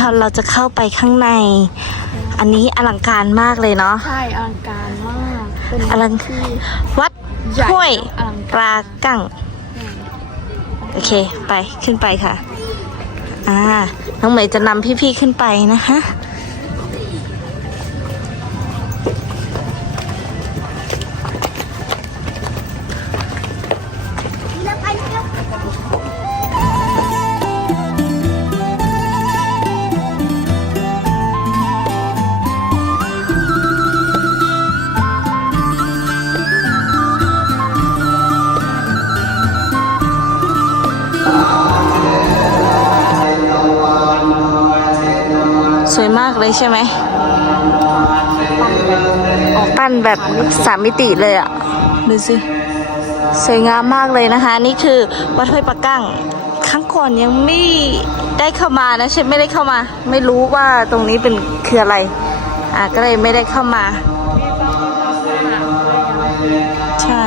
ตอนนี้เราจะเข้าไปข้างใน อันนี้อลังการมากเลยเนาะ ใช่อลังการมากเป็นอลังที่วัดใหญ่ห้วยอลังปลากั้งโอเค ไปขึ้นไปค่ะ อ่า น้องเหมยจะนำพี่ๆขึ้นไปนะคะ เลยใช่ไหมปั้นแบบสามมิติเลยอะ่ะ ดูสิ สวยงามมากเลยนะคะ นี่คือวัดห้วยปะกั้ง ครั้งก่อนยังไม่ได้เข้ามานะฉันไม่ได้เข้ามา ไม่รู้ว่าตรงนี้เป็นคืออะไร อะก็เลยไม่ได้เข้ามา ใช่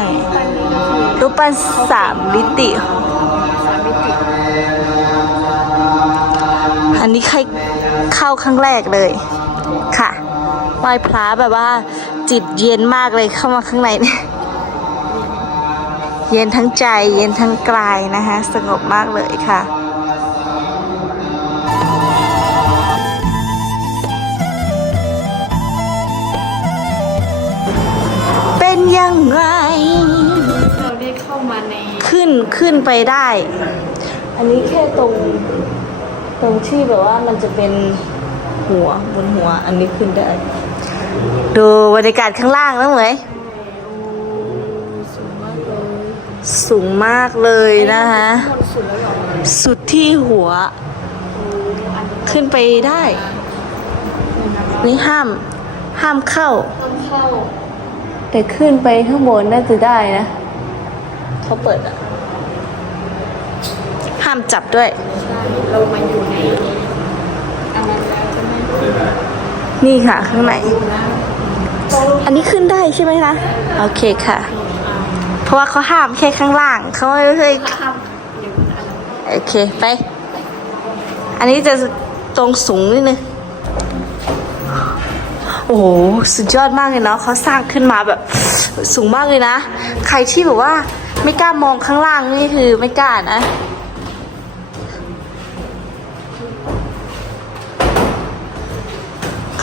รูปปั้นสามมิติอันนี้ใคร เข้าครั้งแรกเลยค่ะไหว้พระแบบว่า จิตเย็นมากเลยเข้ามาข้างในเนี่ยเย็นทั้งใจ เย็นทั้งกายนะคะสงบมากเลยค่ะเป็นยังไงเราได้เข้ามาในขึ้นขึ้นไปได้ อันนี้แค่ตรง ตรงที่แบบว่ามันจะเป็น หัวบนหัวอันนี้ขึ้นได้ ดูบรรยากาศข้างล่างแล้วเหมยสูงมากเลยสูงมากเลยนะคะบนสุดแล้วเหรอสุดที่หัว ขึ้นไปได้ นี่ห้าม ห้ามเข้าต้องเข้า แต่ขึ้นไปข้างบนน่าจะได้นะเขาเปิดอะห้ามจับด้วยใช่เรามาอยู่ในอันนั้นแล้วใช่ไหม นี่ค่ะ ข้างใน อันนี้ขึ้นได้ใช่ไหมคะโอเคค่ะ เพราะว่าเขาห้ามแค่ข้างล่างเขาไม่เคยโอเคไป อันนี้จะตรงสูงนิดนึงโอ้โหสุดยอดมากเลยเนาะเขาสร้างขึ้นมาแบบสูงมากเลยนะ ใครที่แบบว่า ไม่กล้ามองข้างล่างนี่คือไม่กล้านะ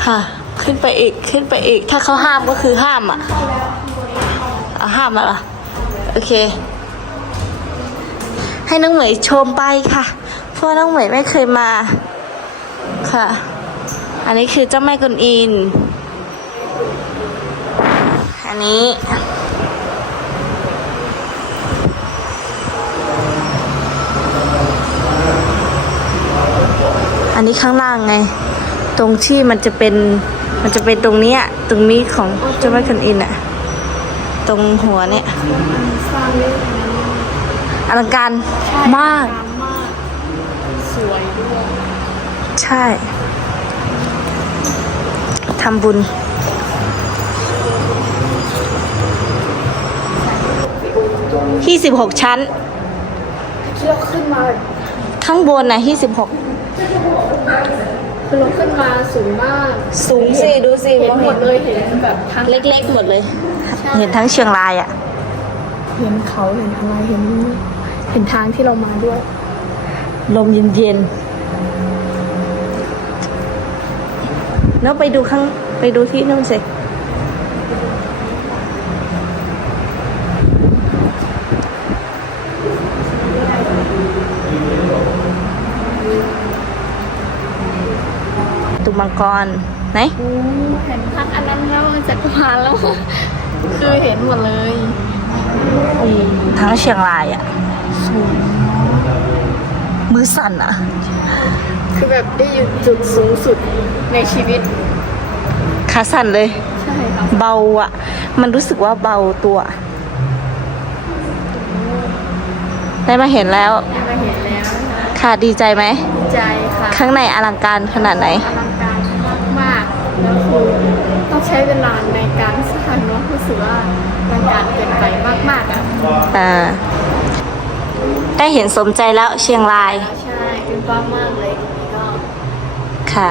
ค่ะ ขึ้นไปอีก ขึ้นไปอีก ถ้าเขาห้ามก็คือห้ามอะอะห้ามอะเหรอโอเค ให้น้องเหมยชมไปค่ะ เพราะน้องเหมยไม่เคยมาค่ะ อันนี้คือเจ้าแม่กุนอิน อันนี้อันนี้ข้างล่างไง ตรงที่มันจะเป็น มันจะเป็นตรงเนี้ยตรงนี้ของเจ้าแม่กุนอินอะตรงหัวเนี่ยสร้างได้อลังการมากงามมาก สวยด้วยใช่ทำบุญที่สิบหกชั้นที่เราขึ้นมา ข้างบนนะที่สิบหก คือเราขึ้นมาสูงมากสูงสิดูสิเห็นมองหมเห็ดนเลยเห็นแบบทั้งเล็กๆหมดเลย เห็นทั้งเชียงรายอะเห็นเขาเห็นอะไรเห็นเห็นทางที่เรามาด้วย ลมเย็นๆแล้วไปดูข้างไปดูที่นู่นสิ มังกรไหนเห็นพักอันนั้นแล้วจักรวาลแล้ว คือเห็นหมดเลยทั้งเชียงรายอะมือสั่นอะคือแบบได้อยู่จุดสูงสุดในชีวิตขาสั่นเลย ใช่ค่ะเบาอะมันรู้สึกว่าเบาตัว ได้มาเห็นแล้วได้มาเห็นแล้วนะคะค่ะดีใจไหมดีใจค่ะ ข้างในอลังการขนาดไหนอลังการมากๆแล้วคือ ต้องใช้เวลาในการสร้างเนาะรู้สึกว่าอลังการเกินไปมากๆอะอ่าได้เห็นสมใจแล้วเชียงราย ใช่เป็นบ้ามากเลยก็ค่ะ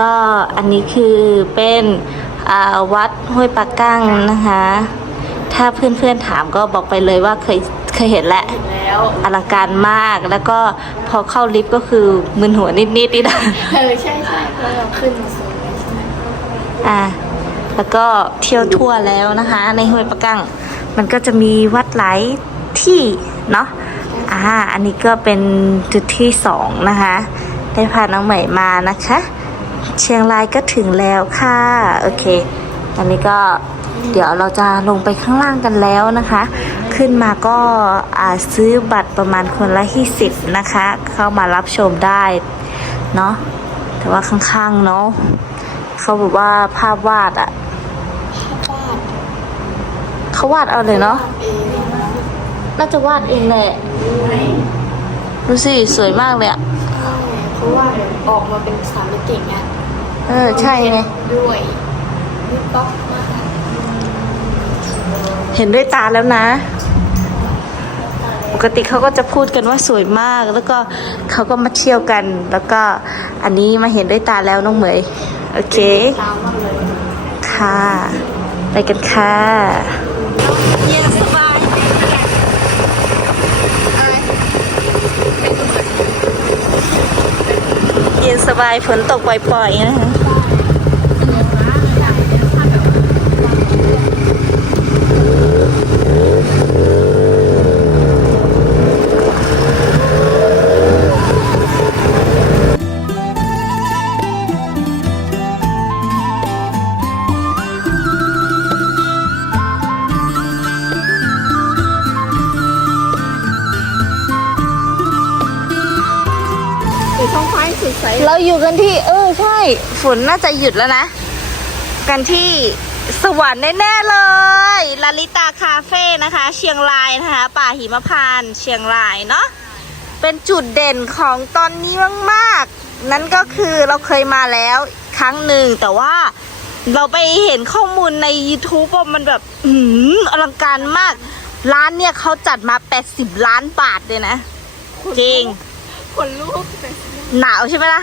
ก็อันนี้คือเป็นอ่าวัดห้วยปากกั้งนะคะ ถ้าเพื่อนๆถามก็บอกไปเลยว่าเคยเคยเห็นแหละถึงแล้วอลังการมากแล้วก็พอเข้าลิฟต์ก็คือมึนหัวนิดๆนิดนะ เออใช่ใช่เพราะเราขึ้นมาสูงเลยใช่ไหม อ่าแล้วก็เที่ยวทั่วแล้วนะคะ ในห้วยปะกั้ง มันก็จะมีวัดหลายที่เนาะอ่าอันนี้ก็เป็นจุดที่สองนะคะ ได้พาน้องใหม่มานะคะ เชียงรายก็ถึงแล้วค่ะโอเคอันนี้ก็เดี๋ยวเราจะลงไปข้างล่างกันแล้วนะคะ ขึ้นมาก็อ่าซื้อบัตรประมาณคนละที่สิบนะคะ เข้ามารับชมได้ เนาะแต่ว่าข้างๆ เนาะ เขาบอกว่าภาพวาดอะเขาวาดเอาเลยเนาะเองน่าจะวาดเองแหละดูสิสวยมากเลยอะเพราะว่าออกมาเป็นสามมิติไงเออใช่ไงด้วยยุบป๊อกมากเห็นด้วยตาแล้วนะ ปกติเขาก็จะพูดกันว่าสวยมาก แล้วก็เขาก็มาเที่ยวกัน แล้วก็อันนี้มาเห็นด้วยตาแล้วน้องเหมย โอเค ค่ะ ไปกันค่ะ เย็นสบายเย็นสบายฝนตกปล่อยๆนะคะ กันที่ เออใช่ ฝนน่าจะหยุดแล้วนะ กันที่สวรรค์แน่ๆเลยลาลิตาคาเฟ่นะคะ เชียงรายนะคะ ป่าหิมพานต์เชียงรายเนาะเป็นจุดเด่นของตอนนี้มากๆ นั่นก็คือเราเคยมาแล้วครั้งหนึ่งแต่ว่าเราไปเห็นข้อมูลใน YouTube ว่ามันแบบอือหืออลังการมาก ร้านเนี่ยเขาจัดมา 80 ล้านบาทเลยนะ จริงคนลูกแต่หนาวใช่ไหมล่ะ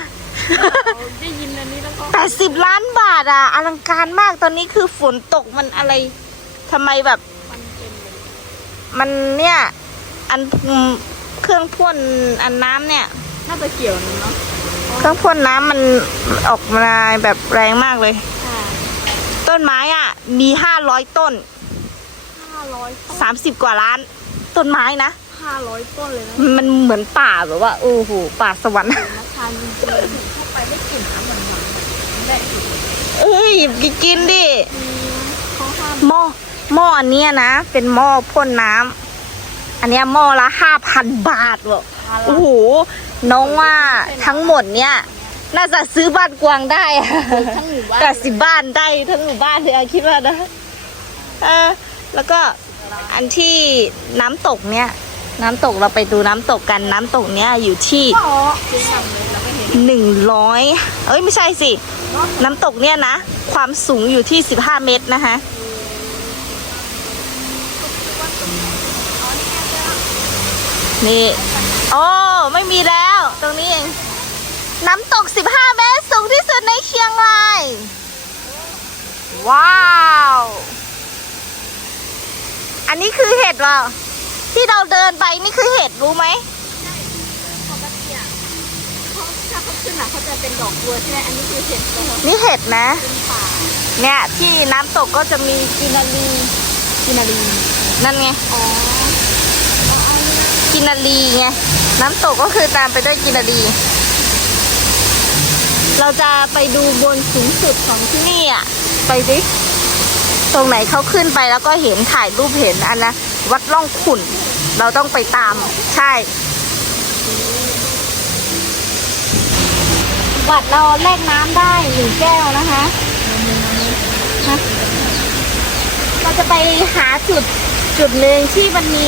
ได้ยินอันนี้แล้วก็แปดสิบล้านบาทอะอลังการมากตอนนี้คือฝนตกมันอะไรทำไมแบบ มันเป็นเลยมันเนี่ย อันเครื่องพ่นอันน้ำเนี่ย น่าจะเกี่ยวนะเนาะเครื่องพ่นน้ำมันออกมาแบบแรงมากเลย ใช่ต้นไม้อะมีห้าร้อยต้นห้าร้อยต้นสามสิบกว่าล้าน ต้นไม้นะ ห้าร้อยต้นเลยนะมันเหมือนป่าแบบว่าโอ้โหป่าสวรรค์ นะทานจริงๆเข้าไปได้กลิ่นน้ำหวานๆได้เอ้ยหยิบกินดิเขาห้ามหม้อหม้ออันเนี้ยนะ เป็นหม้อพ่นน้ำอันเนี้ยหม้อละห้าพันบาทวะโอ้โหน้องว่าทั้งหมดเนี้ยน่าจะซื้อบ้านกวางได้อะทั้งหมู่บ้านแต่สิบบ้านได้ทั้งหมู่บ้านเลยอะคิดว่านะเออแล้วก็อันที่น้ำตกเนี้ย น้ำตกเราไปดูน้ำตกกันน้ำตกเนี้ยอยู่ที่หนหนึ่งร้อยเอ้ยไม่ใช่สิ น้ำตกเนี่ยนะ ความสูงอยู่ที่สิบห้าเมตรนะคะนี่โอ้ไม่มีแล้ว ตรงนี้เองน้ำตก 15 เมตรสูงที่สุดในเชียงราย ว้าว อันนี้คือเห็ดเหรอ ที่เราเดินไปนี่คือเห็ดรู้ไหมปกติอะเขาถ้าเขาขึ้นอะเขาจะเป็นดอกบัวใช่ไหมอันนี้คือเห็ดเลยนี่เห็ดนะ เป็นป่าเนี่ยที่น้ำตกก็จะมีกินารีกินารีนั่นไงอ๋อกินารีไงน้ำตกก็คือตามไปด้วยกินารีเราจะไปดูบนสูงสุดของที่นี่อะไปดิตรงไหนเขาขึ้นไปแล้วก็เห็นถ่ายรูปเห็นอันนะวัดล่องขุ่น เราต้องไปตาม ใช่บัตรเราแลกน้ำได้หนึ่งแก้วนะคะฮะเราจะไปหาจุดจุดหนึ่งที่มันมี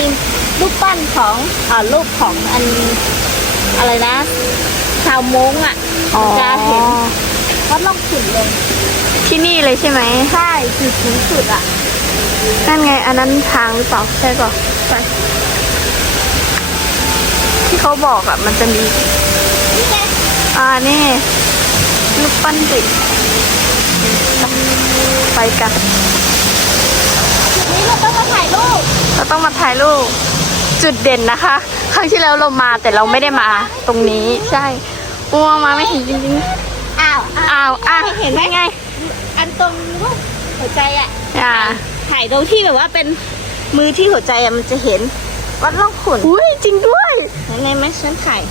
รูปปั้นของอ่ารูปของอันอะไรนะ ชาวม้งอะจะเห็นวัดล่องขุ่นเลย ที่นี่เลยใช่ไหมใช่จุดสูงสุดอะนั่นไง อันนั้นทางหรือเปล่าใช่ป่ะใช่ เขาบอกอะมันจะมี นี่ไงอ่านี่ลูกปั้นดิบไปกันจุดนี้เราต้องมาถ่ายรูปเราต้องมาถ่ายรูปจุดเด่นนะคะ ครั้งที่แล้วเรามาแต่เราไม่ได้มาตรงนี้ใช่อ้วมาไม่เห็นจริงอ้าวๆอ้าวอะเห็นไหมไง อันตรงรูปหัวใจอะอ่าถ่ายตรงที่แบบว่าเป็นมือที่หัวใจอะมันจะเห็น วัดล่องขุนอุ้ยจริงด้วยไหนไหมฉันถ่าย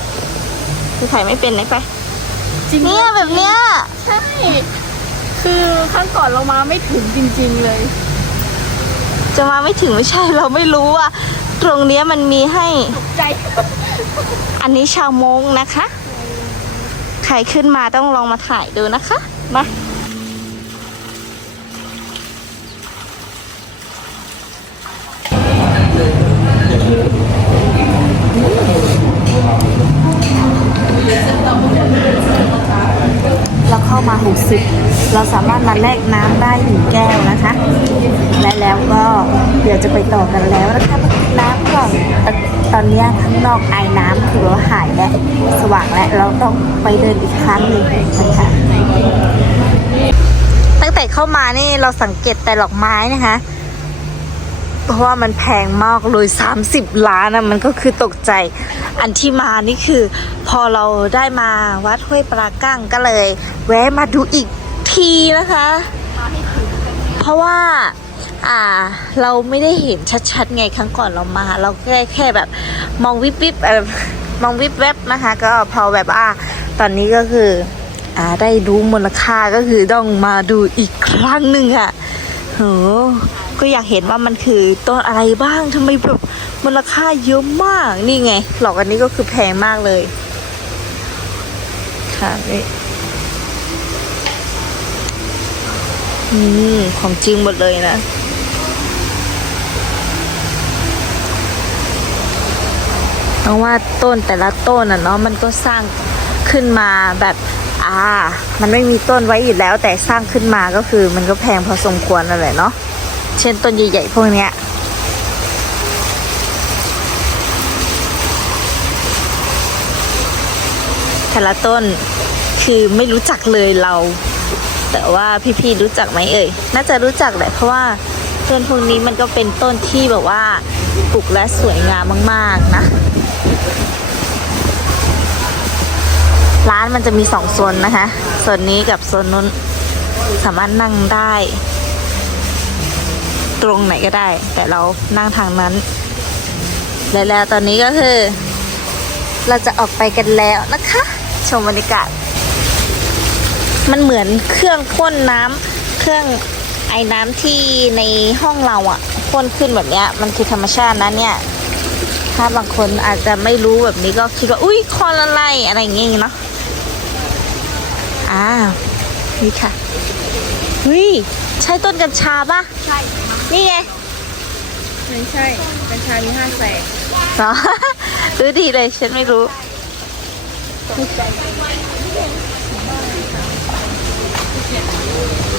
คือถ่ายไม่เป็นไหนไปจริงเนี่ยแบบเนี้ยใช่ คือครั้งก่อนเรามาไม่ถึงจริง ๆเลย จะมาไม่ถึงไม่ใช่เราไม่รู้ว่า ตรงเนี้ยมันมีให้ ใจ อันนี้ชาวมงนะคะ ใครขึ้นมาต้องลองมาถ่ายดูนะคะ มาเรา 150 เราสามารถมาแลกน้ำได้หนึ่งแก้วนะคะ และแล้วก็เดี๋ยวจะไปต่อกันแล้วนะคะน้ำก่อนตอนนี้ข้างนอกไอน้ำถือว่าหายแล้วสว่างแล้วเราต้องไปเดินอีกครั้งหนึ่งนะคะตั้งแต่เข้ามานี่เราสังเกตแต่ดอกไม้นะคะ เพราะว่ามันแพงมากเลย 30 ล้านนะมันก็คือตกใจ อันที่มานี่คือ พอเราได้มาวัดห้วยปรากั้งก็เลย แวะมาดูอีกทีนะคะ เพราะว่าอ่าเราไม่ได้เห็นชัดๆไงครั้งก่อนเรามา เราแค่แค่แบบมองวิบวิบมองวิบแวบนะคะ ก็พอแบบว่าตอนนี้ก็คืออ่าได้รู้มูลค่าก็คือต้องมาดูอีกครั้งหนึ่งค่ะโห ก็อยากเห็นว่ามันคือต้นอะไรบ้างทำไมแบบมูลค่าเยอะมากนี่ไงหลอกอันนี้ก็คือแพงมากเลย ค่ะนี่อืมของจริงหมดเลยนะเพราะว่าต้นแต่ละต้นอะเนาะมันก็สร้างขึ้นมาแบบอ่า มันไม่มีต้นไว้อยู่แล้ว แต่สร้างขึ้นมาก็คือมันก็แพงพอสมควรนั่นแหละเนาะ เช่นต้นใหญ่ๆพวกเนี้ยแต่ละต้นคือไม่รู้จักเลยเรา แต่ว่าพี่ๆรู้จักไหมเอ่ย น่าจะรู้จักแหละเพราะว่าต้นพวกนี้มันก็เป็นต้นที่แบบว่าปลูกและสวยงามมาก ๆ นะ ร้านมันจะมีสองโซนนะคะโซนนี้กับโซนนู้นสามารถนั่งได้ ตรงไหนก็ได้ แต่เรานั่งทางนั้นและแล้วตอนนี้ก็คือ เราจะออกไปกันแล้วนะคะ ชมบรรยากาศ มันเหมือนเครื่องพ่นน้ำเครื่องไอ้น้ำที่ในห้องเราอะพ่นขึ้นแบบเนี้ย มันคือธรรมชาตินะเนี่ย ถ้าบางคนอาจจะไม่รู้แบบนี้ก็คิดว่า อุ้ยคอนอะไรอะไรอย่างเงี้ยเนาะอ่าวนี่ค่ะเฮ้ยใช่ต้นกัญชาปะใช่ นี่ไงไม่ใช่กัญชามีห้าแสนเหรอ รู้ดีเลยฉันไม่รู้เ